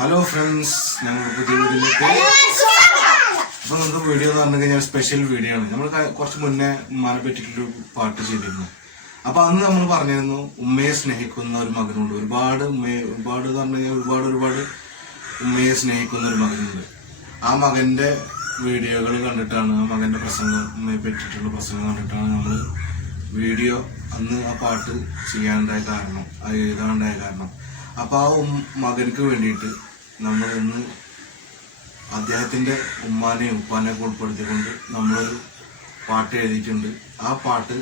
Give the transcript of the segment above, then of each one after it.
Hello friends ഞങ്ങൾ പുതിയ വീട്ടിലേക്ക്. അപ്പൊ നമുക്ക് വീഡിയോ എന്ന് പറഞ്ഞു കഴിഞ്ഞാൽ സ്പെഷ്യൽ വീഡിയോ ആണ്. നമ്മൾ കുറച്ച് മുന്നേ ഉമ്മാനെ പറ്റിയിട്ടൊരു പാട്ട് ചെയ്തിരുന്നു. അപ്പൊ അന്ന് നമ്മൾ പറഞ്ഞിരുന്നു ഉമ്മയെ സ്നേഹിക്കുന്ന ഒരു മകനുണ്ട്. ഒരുപാട് ഉമ്മയെ ഒരുപാട് എന്ന് പറഞ്ഞു കഴിഞ്ഞാൽ ഒരുപാട് ഒരുപാട് ഉമ്മയെ സ്നേഹിക്കുന്ന ഒരു മകനുണ്ട്. ആ മകന്റെ വീഡിയോകൾ കണ്ടിട്ടാണ് ആ മകന്റെ പ്രസംഗം ഉമ്മയെ പറ്റിയിട്ടുള്ള പ്രസംഗം കണ്ടിട്ടാണ് നമ്മൾ വീഡിയോ അന്ന് ആ പാട്ട് ചെയ്യാനുണ്ടായ കാരണം അത് എഴുതാനുണ്ടായ കാരണം. അപ്പൊ ആ മകനക്ക് വേണ്ടിയിട്ട് നമ്മൾ ഇന്ന് അദ്ദേഹത്തിന്റെ ഉമ്മാനെയും ഉപ്പാനെയൊക്കെ ഉൾപ്പെടുത്തിക്കൊണ്ട് നമ്മളൊരു പാട്ട് എഴുതിയിട്ടുണ്ട്. ആ പാട്ട്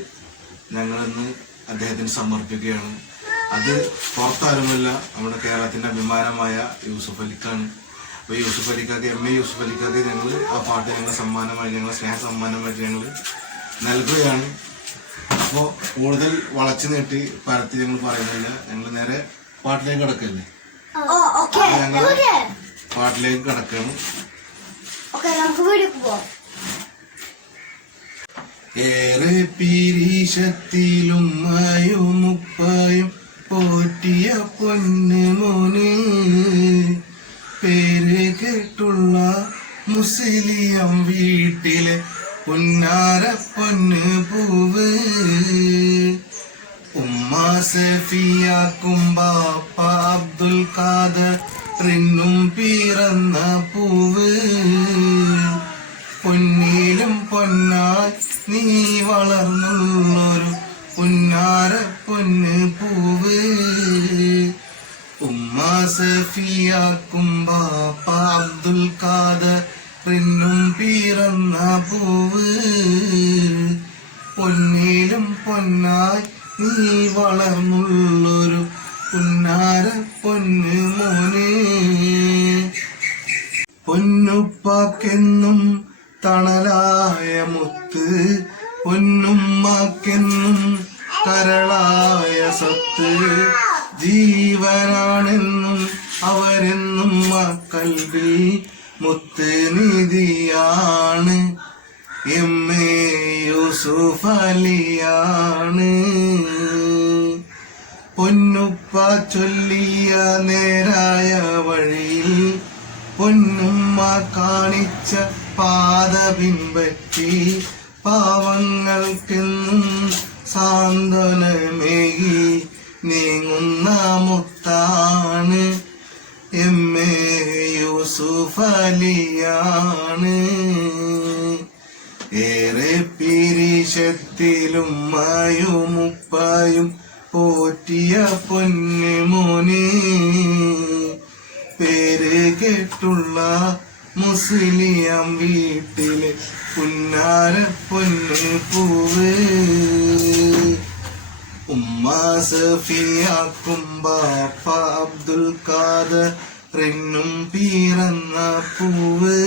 ഞങ്ങൾ ഇന്ന് അദ്ദേഹത്തിന് സമർപ്പിക്കുകയാണ്. അത് പുറത്താരുമല്ല നമ്മുടെ കേരളത്തിന്റെ അഭിമാനമായ യൂസുഫ് അലിക്കാണ്. അപ്പൊ യൂസുഫ് അലിക്കാക്ക് എം എ യൂസുഫ് അലിക്കാക്ക് ഞങ്ങൾ ആ പാട്ട് ഞങ്ങൾ സമ്മാനമായി ഞങ്ങൾ സ്നേഹ സമ്മാനമായിട്ട് ഞങ്ങൾ നൽകുകയാണ്. അപ്പോൾ കൂടുതൽ വളച്ചു നീട്ടി പരത്തി ഞങ്ങൾ പറയുന്നില്ല. ഞങ്ങൾ നേരെ പാട്ടിലേക്ക് കിടക്കല്ലേ? ഞങ്ങൾ പാട്ടിലേക്ക് കിടക്കണം. ഏറെ പീരീശത്തിലും മായും മുപ്പായും പോറ്റിയ പൊന്ന് മോനെ. പേര് കേട്ടുള്ള മുസ്ലിം വീട്ടിലെ പൊന്നാര പൊന്ന് പൂവ്. സഫിയാക്കും ബാപ്പ അബ്ദുൽ ഖാദർ റിന്നും പിറന്ന പൂവ്. പൊന്നിലും പൊന്നായി നീ വളർന്നുള്ളൊരു പൊന്നാര പൊന്ന് പൂവ്. ഉമ്മ സഫിയാക്കും ബാപ്പ അബ്ദുൽ ഖാദർ വളർന്നുള്ളൊരു പുന്നാര പൊന്നു മോനെ. പൊന്നുപ്പാക്കെന്നും തണലായ മുത്ത് പൊന്നുമ്മാക്കെന്നും കരളായ സത്ത്. ജീവനാണെന്നും അവരെന്നും മക്കൽവിൽ മുത്ത് നിധിയാണ്. എം. എ. യൂസുഫ് അലിയാണ്. പൊന്നുപ്പ ചൊല്ലിയ നേരായ വഴിയിൽ പൊന്നുമ്മ കാണിച്ച പാത പിൻപറ്റി പാവങ്ങൾക്കെന്നും സാന്ത്വനമേകി നീങ്ങുന്ന മുത്താണ് എം എ യൂസുഫലിയാണ് ഏറെ പിരിശത്തിലും മായും ഉപ്പായും പോറ്റിയ പൊന്നു മോനെ പേര് കേട്ടുള്ള മുസ്ലിം വീട്ടിലെ പുന്നാര പൊന്നു പൂവ്. ഉമ്മ സഫിയാക്കും ബാപ്പ അബ്ദുൽ ഖാദർ റിന്നും പീറന്ന പൂവ്.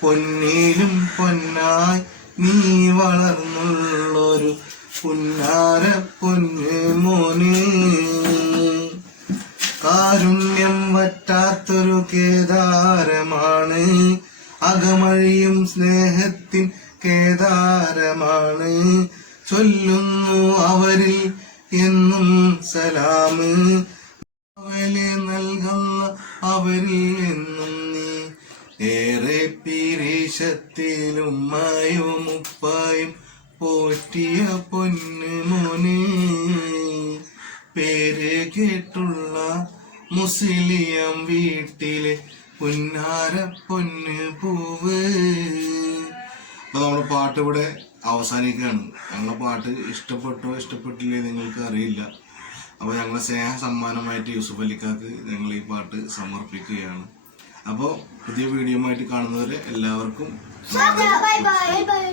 പൊന്നിലും പൊന്നായി നീ വളർന്നുള്ളൊരു അകമഴിയും സ്നേഹത്തിൻ കേദാരമാണ്. ചൊല്ലുന്നു അവരിൽ എന്നും സലാമ്. നൽകുന്ന അവരിൽ എന്നും നീ. ഏറെ പീരീശത്തിലും മായും ഉപ്പായും പോറ്റിയ പൊന്ന് മോനെ. പേര് കേട്ടുള്ള മുസ്ലിം വീട്ടിലെ പുന്നാര പൊന്ന് പൂവ്. അപ്പൊ നമ്മുടെ പാട്ട് ഇവിടെ അവസാനിക്കുകയാണ്. ഞങ്ങളുടെ പാട്ട് ഇഷ്ടപ്പെട്ടോ ഇഷ്ടപ്പെട്ടില്ലേ നിങ്ങൾക്ക് അറിയില്ല. അപ്പോൾ ഞങ്ങളെ സ്നേഹ സമ്മാനമായിട്ട് യൂസുഫ് അലിക്കാക്ക് ഞങ്ങൾ ഈ പാട്ട് സമർപ്പിക്കുകയാണ്. അപ്പോൾ പുതിയ വീഡിയോ ആയിട്ട് കാണുന്നവരെ എല്ലാവർക്കും ബൈ ബൈ ബൈ